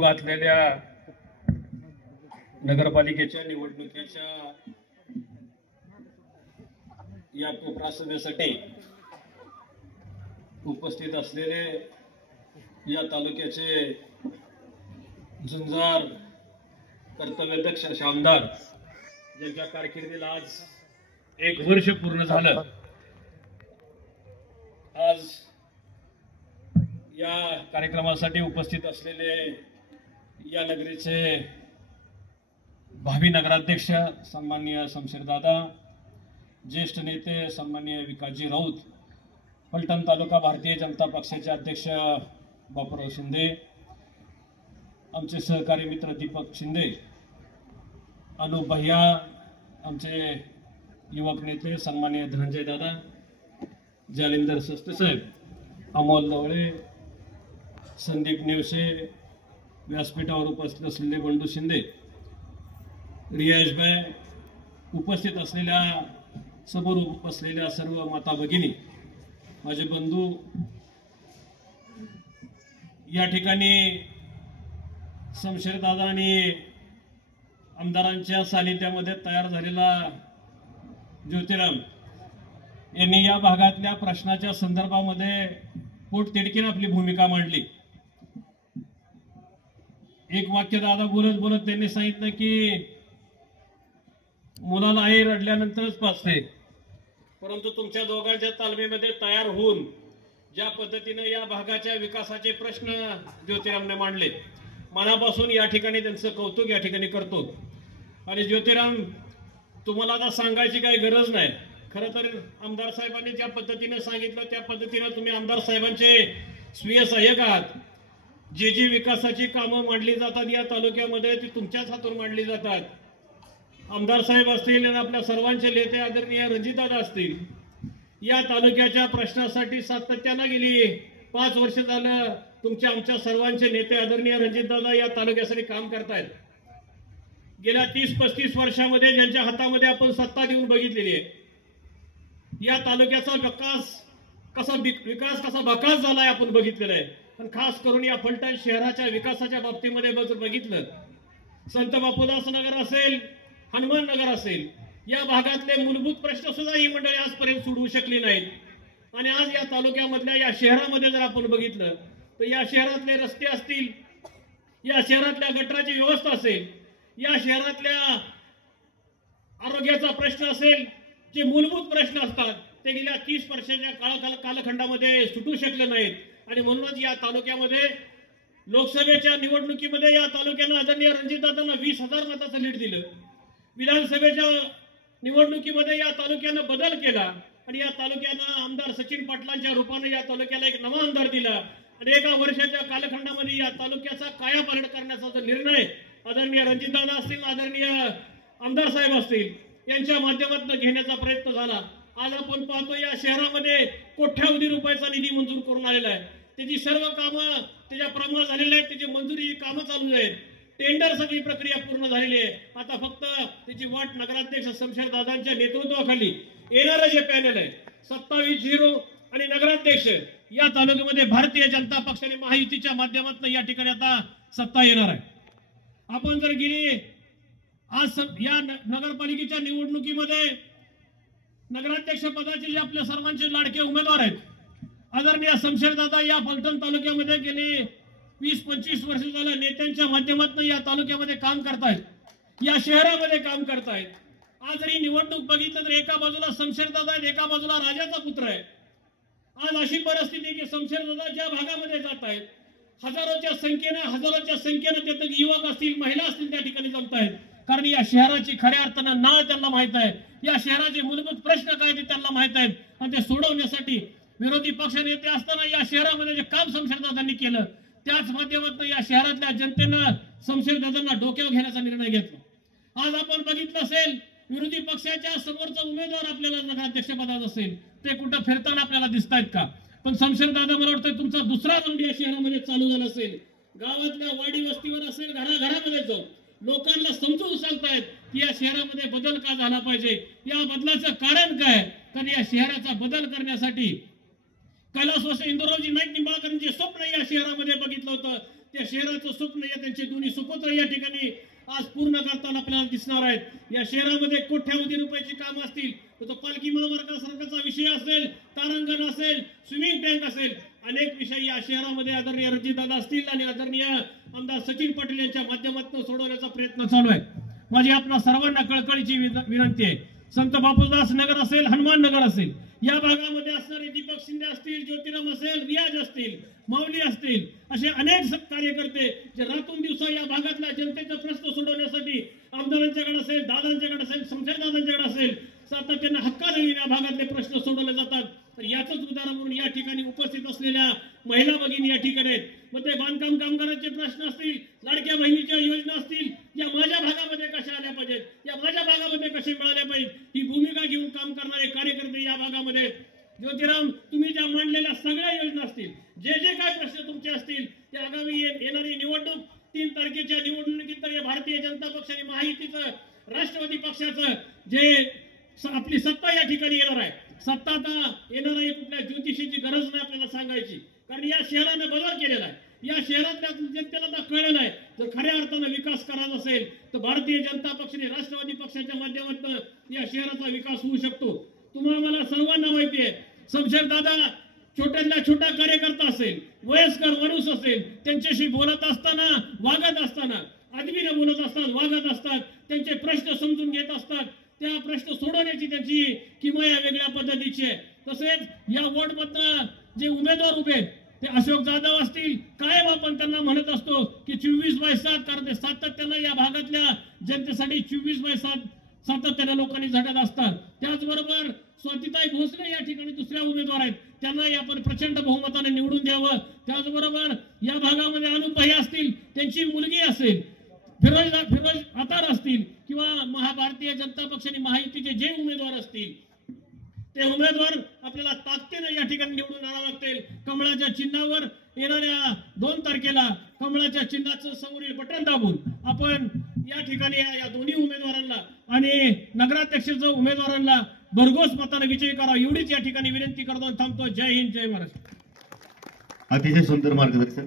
घातलेल्या नगरपालिकेच्या निवडणुकीच्या या कोपरासभेसाठी उपस्थित असलेले या तालुक्याचे झुंजार कर्तव्यदक्ष आमदार ज्यांच्या कारकिर्दीला आज 1 वर्ष पूर्ण झालं, आज या कार्यक्रमासाठी उपस्थित असलेले या नगरीचे भावी नगराध्यक्ष सन्माननीय शमशेरदादा, ज्येष्ठ नेते सन्माननीय विकासजी राऊत, फलटण तालुका भारतीय जनता पक्षाचे अध्यक्ष बापूराव शिंदे, आमचे सहकारी मित्र दीपक शिंदे, अनुप भैया, आमचे युवक नेते सन्माननीय धनंजय दादा, जालिंदर सस्ते साहेब, अमोल लवळे, संदीप नेवसे, व्यासपीठावर उपस्थित असलेले बंडू शिंदे, रियाज भाई, उपस्थित असलेल्या समोर उपस्थित सर्व माता भगिनी, माझे बंधू, या ठिकाणी शमशेरदादा आणि आमदारांच्या सानिध्यामध्ये तयार झालेला ज्योतिराम यांनी या भागातल्या प्रश्नाच्या संदर्भामध्ये पोटतिडकीने आपली भूमिका मांडली। एक वाक्य दादा बोलत बोलत त्यांनी सांगितलं की मुलाला आई रडल्यानंतरच पाचते, परंतु तुमच्या दोघांच्या तालमीमध्ये तयार होऊन ज्या पद्धतीने या भागाच्या विकासाचे प्रश्न ज्योतिरामने मांडले, मनापासून या ठिकाणी त्यांचं कौतुक या ठिकाणी करतो। आणि ज्योतिराम, तुम्हाला आता सांगायची काही गरज नाही, खरं तर आमदार साहेबांनी ज्या पद्धतीने सांगितलं त्या पद्धतीने तुम्ही आमदार साहेबांचे स्वीय सहाय्यक आहात। जी विकासाची कामं मांडली जातात या तालुक्यामध्ये ती तुमच्याच हातून मांडली जातात। आमदार साहेब असतील आणि आपल्या सर्वांचे नेते आदरणीय रणजितदादा असतील, या तालुक्याच्या प्रश्नासाठी सातत्याने गेली 5 वर्ष झालं तुमच्या आमच्या सर्वांचे नेते आदरणीय रणजितदादा या तालुक्यासाठी काम करतायत। गेल्या 30-35 वर्षामध्ये ज्यांच्या हातामध्ये आपण सत्ता देऊन बघितलेली आहे, या तालुक्याचा विकास कसा बकास झालाय आपण बघितलेला आहे। पण खास करून या फलटण शहराच्या विकासाच्या बाबतीमध्ये बघितलं, संत बापूदास नगर असेल, हनुमान नगर असेल, या भागातले मूलभूत प्रश्न सुद्धा ही मंडळी आजपर्यंत सोडवू शकली नाहीत। आणि आज या तालुक्यामधल्या या शहरामध्ये जर आपण बघितलं तर या शहरातले रस्ते असतील, या शहरातल्या गटाराची व्यवस्था असेल, या शहरातल्या आरोग्याचा प्रश्न असेल, जे मूलभूत प्रश्न असतात ते गेल्या 30 वर्षाच्या कालखंडामध्ये सुटू शकले नाहीत। आणि म्हणूनच या तालुक्यामध्ये लोकसभेच्या निवडणुकीमध्ये या तालुक्यानं आदरणीय रणजितदादांना 20,000 मताचं लीड दिलं। विधानसभेच्या निवडणुकीमध्ये या तालुक्यानं बदल केला आणि या तालुक्यानं आमदार सचिन पाटलांच्या रूपाने या तालुक्याला एक नवा आमदार दिला आणि 1 वर्षाच्या कालखंडामध्ये या तालुक्याचा कायापालट करण्याचा जो निर्णय आदरणीय रणजितदादा असतील, आदरणीय आमदार साहेब असतील यांच्या माध्यमातून घेण्याचा प्रयत्न झाला। आज आपण पाहतो या शहरामध्ये कोट्यावधी रुपयाचा निधी मंजूर करून आलेला आहे, त्याची सर्व कामं त्याच्या प्रमाणात झालेली आहेत, त्याची मंजुरी कामं चालू आहेत, टेंडर सगळी प्रक्रिया पूर्ण झालेली आहे। आता फक्त त्याची वाट नगराध्यक्ष शमशेरदादांच्या नेतृत्वाखाली येणारं जे पॅनल आहे 27-0 आणि नगराध्यक्ष या तालुक्यामध्ये भारतीय जनता पक्ष आणि महायुतीच्या माध्यमातून या ठिकाणी आता सत्ता येणार आहे। आपण जर गेली आज या नगरपालिकेच्या निवडणुकीमध्ये नगराध्यक्ष पदाचे जे आपल्या सर्वांचे लाडके उमेदवार आहेत आदरणीय शमशेरदादा या फलटण तालुक्यामध्ये गेले 20-25 वर्ष झालं नेत्यांच्या माध्यमातून या तालुक्यामध्ये काम करतायत, या शहरामध्ये काम करतायत। आज जरी निवडणूक बघितलं तर एका बाजूला शमशेरदादा आहेत, एका बाजूला राजाचा पुत्र आहे। आज अशी परिस्थिती की शमशेरदादा ज्या भागामध्ये जात आहेत हजारोच्या संख्येने तिथे युवक असतील, महिला असतील त्या ठिकाणी जमत आहेत, कारण या शहराची खऱ्या अर्थानं नाळ त्यांना माहित आहे, या शहराचे मूलभूत प्रश्न काय ते त्यांना माहित आहेत आणि ते सोडवण्यासाठी विरोधी पक्ष नेते असताना या शहरामध्ये जे काम शमशेरदादांनी केलं त्याच माध्यमातून या शहरातल्या जनतेनं शमशेरदादांना डोक्यावर घेण्याचा निर्णय घेतला। आज आपण बघितलं असेल विरोधी पक्षाच्या समोरचा उमेदवार आपल्याला नगराध्यक्षपदात असेल ते कुठं फिरताना आपल्याला दिसतायत का? पण शमशेरदादा मला वाटतं तुमचा दुसरा राऊंड या शहरामध्ये चालू झाला असेल, गावातल्या वाडी वस्तीवर असेल, घराघरामध्ये जाऊन लोकांना समजून सांगतायत की या शहरामध्ये बदल का झाला पाहिजे, या बदलाचं कारण काय। तर या शहराचा बदल करण्यासाठी कैलासवासी इंदुरावजी नाईक निंबाळकरांचे स्वप्न या शहरामध्ये बघितलं होतं त्या शहराचं स्वप्न या त्यांचे दोन्ही सुपुत्र या ठिकाणी आज पूर्ण करताना आपल्याला दिसणार आहेत। या शहरामध्ये कोट्यावधी रुपयाची कामं असतील, तो पालखी महामार्गासारखाचा विषय असेल, तारांगण असेल, स्विमिंग टँक असेल, अनेक विषय या शहरामध्ये आदरणीय रणजितदादा असतील आणि आदरणीय आमदार सचिन पाटील यांच्या माध्यमातून सोडवण्याचा प्रयत्न चालू आहे। माझी आपल्या सर्वांना कळकळीची विनंती आहे, संत बापूदास नगर असेल, हनुमान नगर असेल, या भागामध्ये असणारे दीपक शिंदे असतील, ज्योतिराम असेल, रियाज असतील, माऊली असतील, असे अनेक कार्यकर्ते जे रातून दिवसा या भागातल्या जनतेचा प्रश्न सोडवण्यासाठी आमदारांच्याकडे असेल, दादांच्याकडे असेल, शमशेरदादांच्याकडे सातत्याने सातत्याने हक्काने या भागातले प्रश्न सोडवले जातात। तर याचंच उदाहरण म्हणून या ठिकाणी उपस्थित असलेल्या महिला भगिनी या ठिकाणी आहेत। मग ते बांधकाम कामगारांचे प्रश्न असतील, लाडक्या बहिणीच्या योजना असतील, या माझ्या भागामध्ये कशा आल्या पाहिजेत, या माझ्या भागामध्ये कसे मिळाले पाहिजेत, ही भूमिका घेऊन काम करणारे कार्यकर्ते या भागामध्ये। ज्योतिराम, तुम्ही ज्या मांडलेल्या सगळ्या योजना असतील, जे जे काय प्रश्न तुमचे असतील, ते आगामी येणारी निवडणूक 3 तारखेच्या निवडणुकीनंतर या भारतीय जनता पक्ष आणि महायुतीचं, राष्ट्रवादी पक्षाचं जे आपली सत्ता या ठिकाणी येणार आहे, सत्ता आता येणार आहे, कुठल्या ज्योतिषीची गरज नाही आपल्याला सांगायची, कारण या शहराने बदल केलेला आहे। या शहरातल्या जनतेला आता कळलेलं आहे, जर खऱ्या अर्थानं विकास करायचा असेल तर भारतीय जनता पक्ष आणि राष्ट्रवादी पक्षाच्या माध्यमातून या शहराचा विकास होऊ शकतो। तुम्हाला मला सर्वांना माहिती आहे, शमशेरदादा छोट्यातल्या छोटा कार्यकर्ता असेल, वयस्कर माणूस असेल, त्यांच्याशी बोलत असताना, वागत असताना, आदमीने बोलत असतात, वागत असतात, त्यांचे प्रश्न समजून घेत असतात, त्या प्रश्न सोडवण्याची त्यांची किमया वेगळ्या पद्धतीची आहे। तसेच या वॉर्डमधनं जे उमेदवार उभे आहेत ते अशोक जाधव असतील, कायम आपण त्यांना म्हणत असतो की 24/7, कारण ते सातत्यानं या भागातल्या जनतेसाठी 24/7 सातत्यानं लोकांनी झटत असतात। त्याचबरोबर स्वातीताई भोसले या ठिकाणी दुसऱ्या उमेदवार आहेत, त्यांनाही आपण प्रचंड बहुमताने निवडून द्यावं। त्याचबरोबर या भागामध्ये अनुपही असतील, त्यांची मुलगी असेल, फिरोज अतार असतील, किंवा भारतीय जनता पक्ष आणि महायुतीचे जे उमेदवार असतील ते उमेदवार आपल्याला ताकदीने या ठिकाणी निवडून आणावे लागतील। कमळाच्या चिन्हावर येणाऱ्या 2 तारखेला कमळाच्या चिन्हाचं समोरील बटन दाबून आपण या ठिकाणी या दोन्ही उमेदवारांना आणि नगराध्यक्षाच्या उमेदवारांना भरघोस मताने विजयी करा, एवढीच या ठिकाणी विनंती करतो। थांबतो। जय हिंद, जय महाराष्ट्र। अतिशय सुंदर मार्गदर्शन।